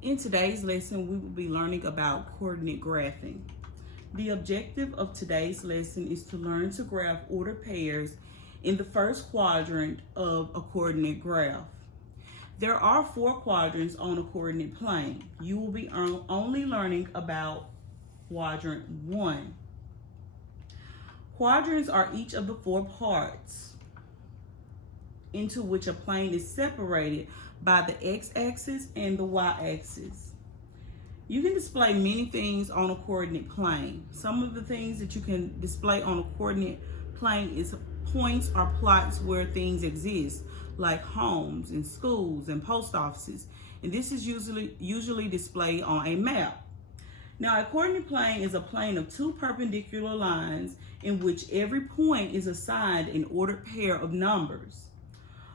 In today's lesson, we will be learning about coordinate graphing. The objective of today's lesson is to learn to graph ordered pairs in the first quadrant of a coordinate graph. There are 4 quadrants on a coordinate plane. You will be only learning about quadrant 1. Quadrants are each of the 4 parts into which a plane is separated by the x-axis and the y-axis. You can display many things on a coordinate plane. Some of the things that you can display on a coordinate plane is points or plots where things exist, like homes and schools and post offices. And this is usually displayed on a map. Now, a coordinate plane is a plane of 2 perpendicular lines in which every point is assigned an ordered pair of numbers.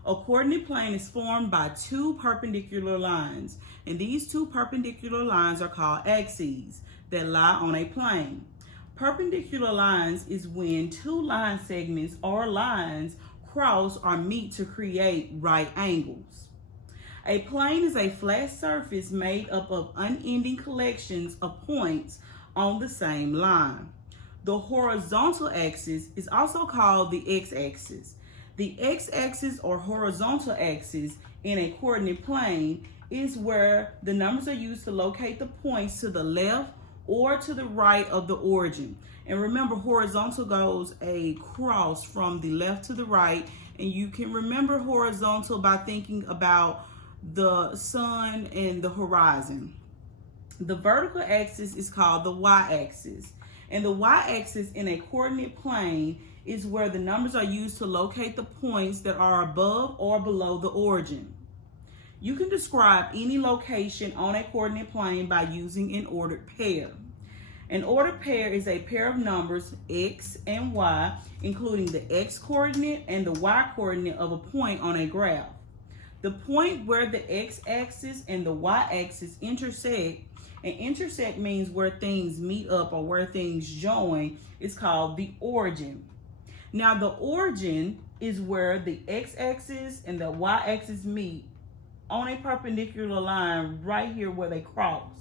A coordinate plane is formed by 2 perpendicular lines, and these 2 perpendicular lines are called axes that lie on a plane. Perpendicular lines is when 2 line segments or lines cross or meet to create right angles. A plane is a flat surface made up of unending collections of points on the same line. The horizontal axis is also called the x-axis. The x-axis or horizontal axis in a coordinate plane is where the numbers are used to locate the points to the left or to the right of the origin. And remember, horizontal goes across from the left to the right, and you can remember horizontal by thinking about the sun and the horizon. The vertical axis is called the y-axis, and the y-axis in a coordinate plane is where the numbers are used to locate the points that are above or below the origin. You can describe any location on a coordinate plane by using an ordered pair. An ordered pair is a pair of numbers x and y, including the x-coordinate and the y-coordinate of a point on a graph. The point where the x-axis and the y-axis intersect, and intersect means where things meet up or where things join, is called the origin. Now, the origin is where the x-axis and the y-axis meet on a perpendicular line right here where they cross.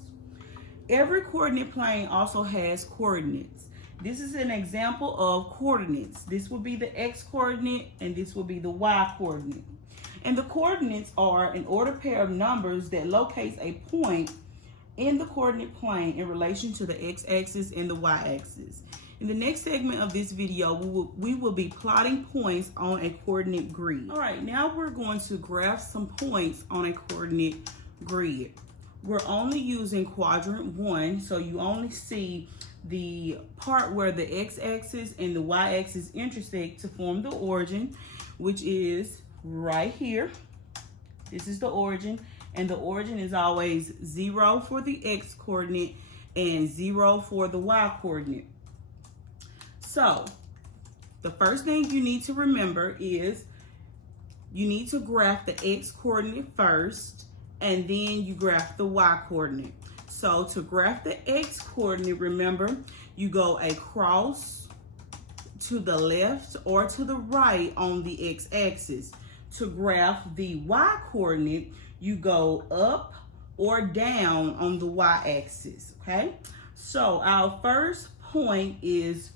Every coordinate plane also has coordinates. This is an example of coordinates. This will be the x-coordinate and this will be the y-coordinate. And the coordinates are an ordered pair of numbers that locates a point in the coordinate plane in relation to the x-axis and the y-axis. In the next segment of this video, we will be plotting points on a coordinate grid. All right, now we're going to graph some points on a coordinate grid. We're only using quadrant 1, so you only see the part where the x-axis and the y-axis intersect to form the origin, which is right here. This is the origin, and the origin is always 0 for the x-coordinate and 0 for the y-coordinate. So, the first thing you need to remember is you need to graph the x-coordinate first, and then you graph the y-coordinate. So, to graph the x-coordinate, remember, you go across to the left or to the right on the x-axis. To graph the y-coordinate, you go up or down on the y-axis, okay? So, our first point is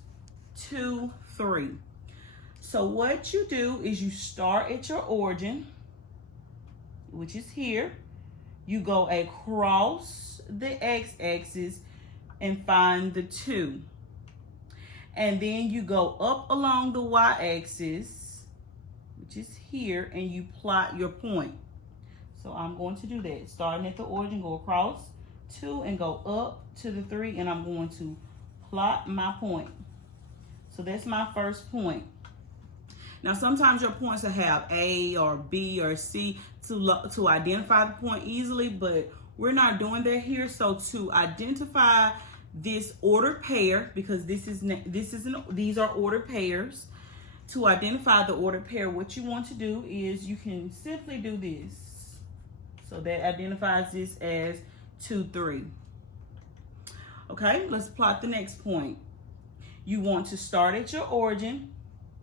2, 3. So what you do is you start at your origin, which is here. You go across the x-axis and find the 2. And then you go up along the y-axis, which is here, and you plot your point. So I'm going to do that. Starting at the origin, go across 2 and go up to the 3, and I'm going to plot my point. So that's my first point. Now, sometimes your points will have A or B or C to identify the point easily, but we're not doing that here. So to identify this ordered pair, because these are ordered pairs. To identify the ordered pair, what you want to do is you can simply do this. So that identifies this as 2, 3. Okay, let's plot the next point. You want to start at your origin,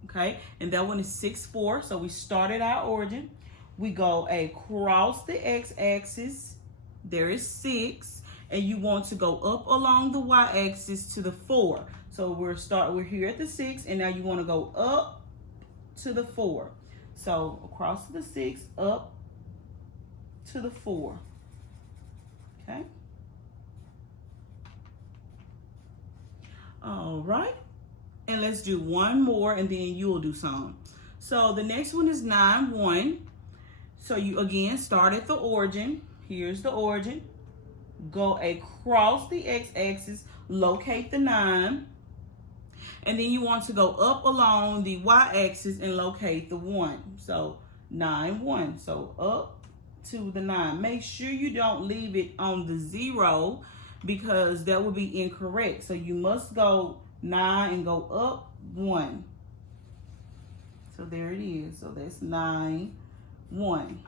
okay? And that one is 6, 4. So we start at our origin. We go across the x-axis There is 6. And you want to go up along the y-axis to the 4. So we're here at the 6, and now you want to go up to the 4. So across to the 6, up to the 4. Okay. All right. And let's do one more, and then you will do some. So the next one is 9, 1. So you again start at the origin. Here's the origin. Go across the x-axis, locate the 9. And then you want to go up along the y-axis and locate the 1. So 9, 1. So up to the 9. Make sure you don't leave it on the 0 because that would be incorrect. So you must go 9 and go up 1. So there it is. So that's 9, 1.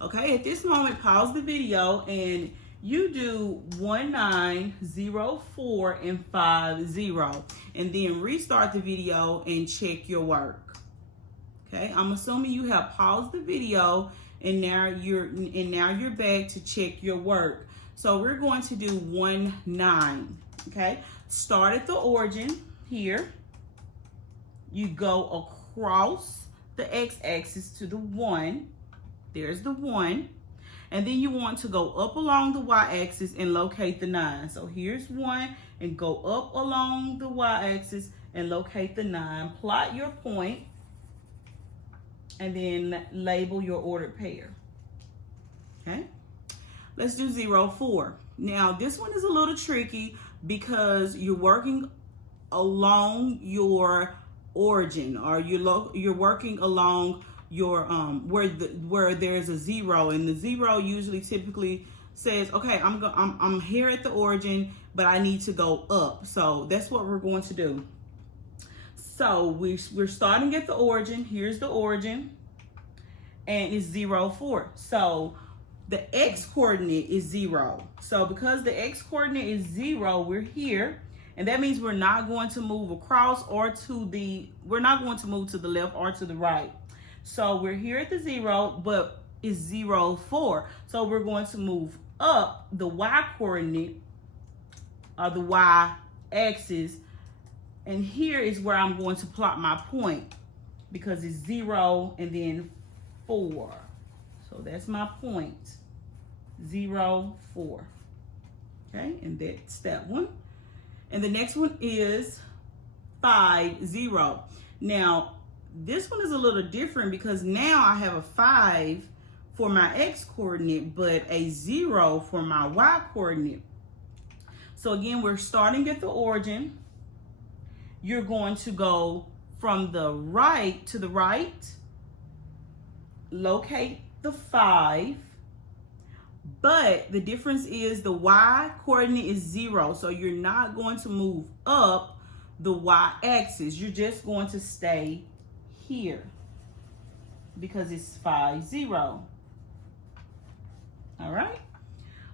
Okay, at this moment, pause the video and you do 1, 9, 0, 4, and 5, 0. And then restart the video and check your work. Okay, I'm assuming you have paused the video and now you're back to check your work. So we're going to do 1, 9. Okay, start at the origin here. You go across the x-axis to the 1. There's the 1. And then you want to go up along the y-axis and locate the 9. So here's 1, and go up along the y-axis and locate the 9. Plot your point, and then label your ordered pair. Okay? Let's do 0, 4. Now, this one is a little tricky because you're working along your origin, or you're working along your where there's a 0, and the 0 usually typically says, okay, I'm here at the origin, but I need to go up. So that's what we're going to do. So we're starting at the origin. Here's the origin, and it's 0, 4. So the x coordinate is 0. So because the x coordinate is 0, we're here, and that means we're not going to move across or we're not going to move to the left or to the right. So we're here at the 0, but it's 0, 4. So we're going to move up the y coordinate, or the y axis, and here is where I'm going to plot my point because it's 0 and then 4. So that's my point, 0, 4. Okay, and that's that one. And the next one is 5, 0. Now, this one is a little different because now I have a 5 for my x coordinate, but a 0 for my y coordinate. So again, we're starting at the origin. You're going to go from the right to the right, locate the 5, but the difference is the y coordinate is 0. So you're not going to move up the y axis. You're just going to stay here because it's 5, 0.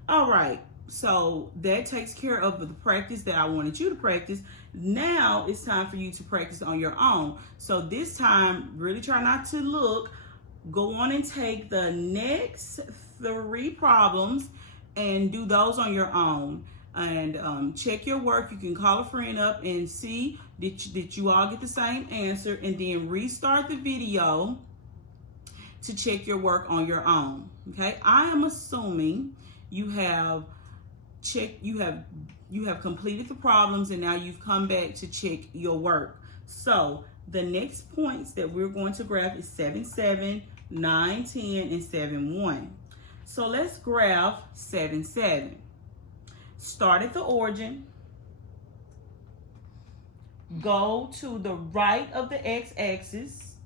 All right, so that takes care of the practice that I wanted you to practice. Now it's time for you to practice on your own. So this time, really try not to look. Go on and take the next 3 problems and do those on your own. And check your work. You can call a friend up and see did you all get the same answer, and then restart the video to check your work on your own. Okay, I am assuming you have completed the problems, and now you've come back to check your work. So the next points that we're going to graph is 7, 7, 9, 10, and 7, 1. So let's graph 7, 7. Start at the origin. Go to the right of the x-axis.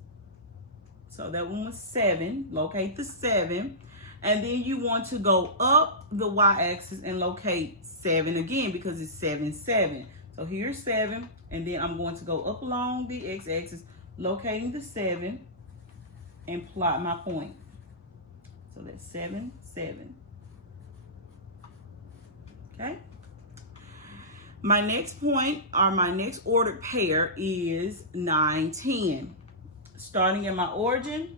So that one was 7. Locate the 7. And then you want to go up the y-axis and locate 7 again because it's 7, 7. So here's 7. And then I'm going to go up along the x-axis, locating the 7, and plot my point. So that's 7, 7. Okay. My next point, or my next ordered pair, is 9, 10. Starting at my origin,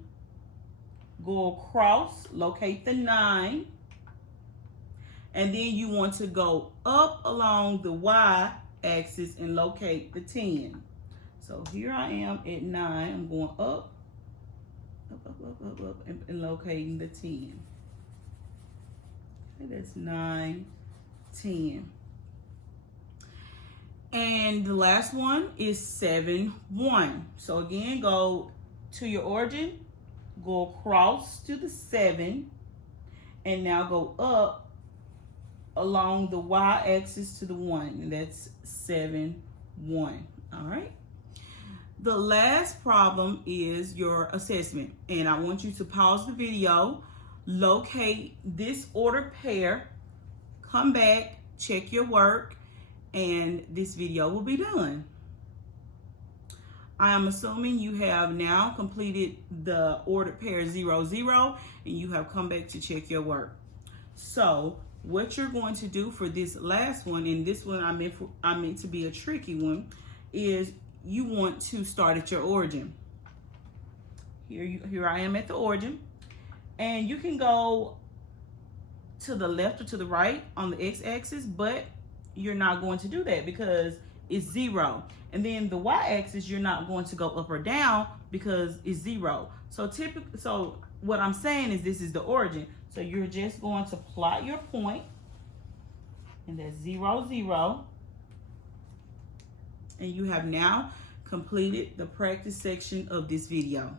go across, locate the 9, And then you want to go up along the y-axis and locate the 10. So here I am at 9. I'm going up, and locating the 10. Okay, that's 9, 10. And the last one is 7, 1. So again, go to your origin, go across to the 7, and now go up along the y-axis to the 1, and that's 7, 1. All right. The last problem is your assessment, and I want you to pause the video, locate this ordered pair, come back, check your work, and this video will be done. I am assuming you have now completed the ordered pair 0, 0, and you have come back to check your work. So what you're going to do for this last one, and this one I meant to be a tricky one, is you want to start at your origin. Here I am at the origin, and you can go to the left or to the right on the x-axis, but you're not going to do that because it's 0. And then the y-axis, you're not going to go up or down because it's 0. So what I'm saying is this is the origin. So you're just going to plot your point, and that's 0, 0. And you have now completed the practice section of this video.